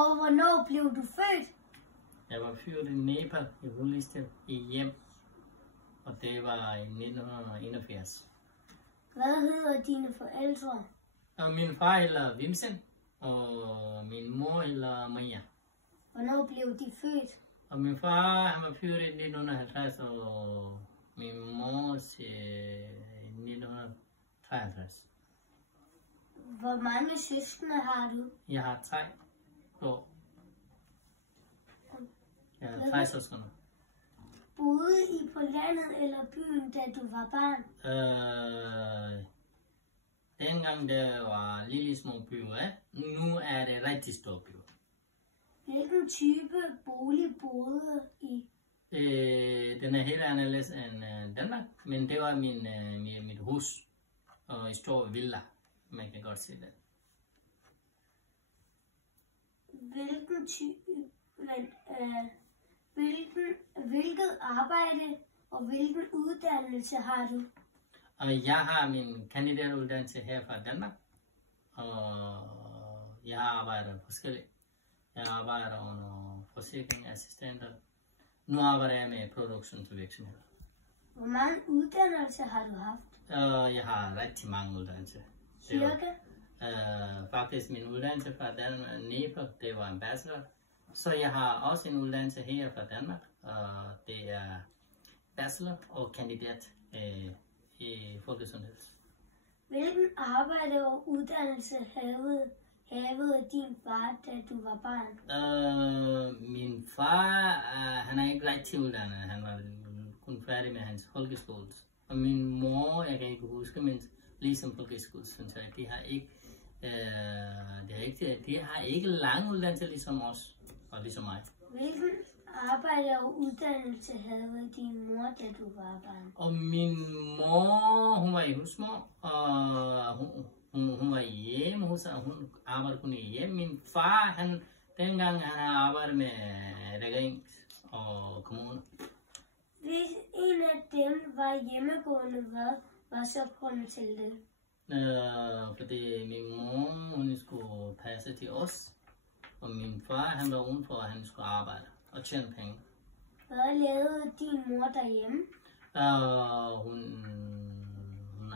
Og hvornår blev du født? Jeg var født i Nepal, i Hulisted, i hjem. Og det var i 1981. Hvad hedder dine forældre? Og min far hedder Vincent, og min mor hedder Maja. Hvornår blev de født? Og min far, han var født i 1950, og min mor i 1953. Hvor mange søskende har du? Jeg har 3 år. Jeg har 3 søskende. Boede I på landet eller byen, da du var barn? Dengang der var lille små byer, nu er det rigtig store byer. Hvilken type bolig boede I? Den er helt anderledes end Danmark, men det var mit hus og en stor villa. Man kan godt se det. Hvilket arbejde og hvilken uddannelse har du? Og jeg har min kandidatuddannelse her fra Danmark, og jeg har arbejdet forskelligt. Jeg arbejder under forsikringsassistenter. Nu arbejder jeg med produktionsvirksomhed. Hvor mange uddannelser har du haft? Jeg har rigtig mange uddannelser. Cirka? Faktisk min uddannelse fra Nepal, det var en bachelor. Så jeg har også en uddannelse her fra Danmark, og det er bachelor og kandidat i folkesundhed. Hvilken arbejde og uddannelse havde din far, da du var barn? Min far, han er ikke rigtig uddannet. Han var kun færdig med hans folkeskole. Og min mor, jeg kan ikke huske, men ligesom folkeskole, synes jeg, de har ikke lang uddannelse ligesom os, og ligesom mig. Hvilken arbejde og uddannelse havde din mor, da du var barn? Og min mor, hun var i husmor, og hun var i hjem, hun arbejdede kun i hjem. Min far, dengang han arbejdede med regering og kommune. Hvis en af dem var hjemmegående, hvad var så grunden til det? Fordi min mor, hun skulle passe til os, og min far, han var udenfor, og han skulle arbejde og tjene penge. Hvad lavede din mor derhjemme? Hun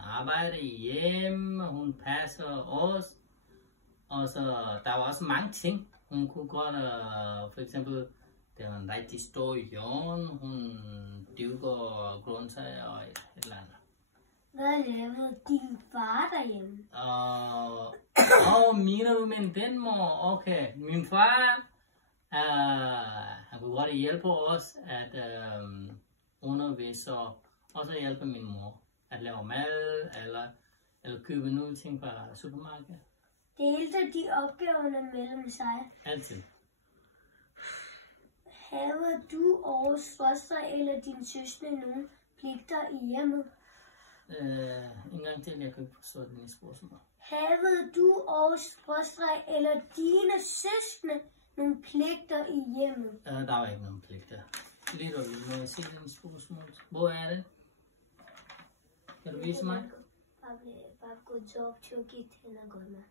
arbejder i hjem, hun passer os, og så der var også mange ting. Hun kunne godt, for eksempel, det var en rigtig stor hjørne, hun dyrker grøntsager og et eller andet. Hvad lavede din far derhjemme? Mener du med den mor? Okay, min far, han kunne godt hjælpe os at undervise og også hjælpe min mor at lave mad eller købe nogle ting fra supermarkedet. Delte de opgaverne mellem sig? Altid. Havde du og søstre eller din søskende nogle pligter i hjemmet? En gang til, jeg kan ikke forstå dine spørgsmål. Havde du og søstre eller dine søskende nogle pligter i hjemmet? Der var ikke nogen pligter. Lidt og lidt, må jeg se dine spørgsmål. Hvor er det? Kan du vise mig? Bare gå job til at give til at gå med.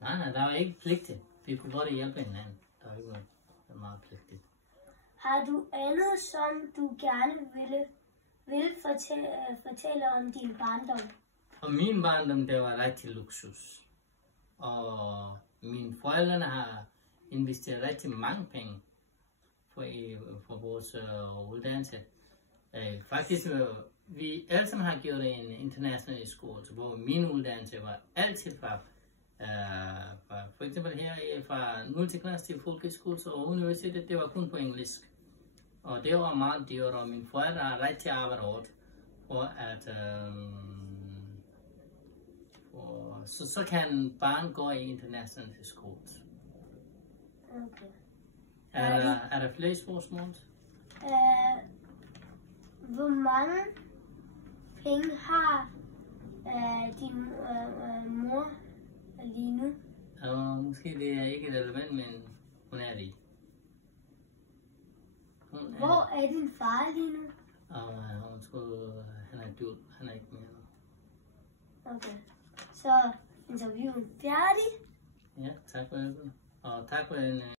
Nej, der var ikke pligter. Vi kunne godt hjælpe hinanden. Der var ikke noget meget pligtigt. Har du andet, som du gerne vil fortælle om din barndom? Og min barndom, det var rigtig luksus. Og mine forældre har investeret rigtig mange penge for vores uddannelse. Faktisk, vi alle sammen har gjort en international skole, hvor min uddannelse var altid fra for eksempel her fra 0. klasse til folkeskole og universitet, det var kun på engelsk. Og det var meget dyrt, og mine forældre har rigtig arbejdet hårdt for at så kan barn gå i international skole. Okay. Er der flere spørgsmål? Hvor mange penge har din mor lige nu? Måske det er ikke relevant, men hun er rig. Hvor er din far lige nu? Han er død. Han er ikke mere. Okay. Så interviewen færdig. Ja, tak for det. Og tak for en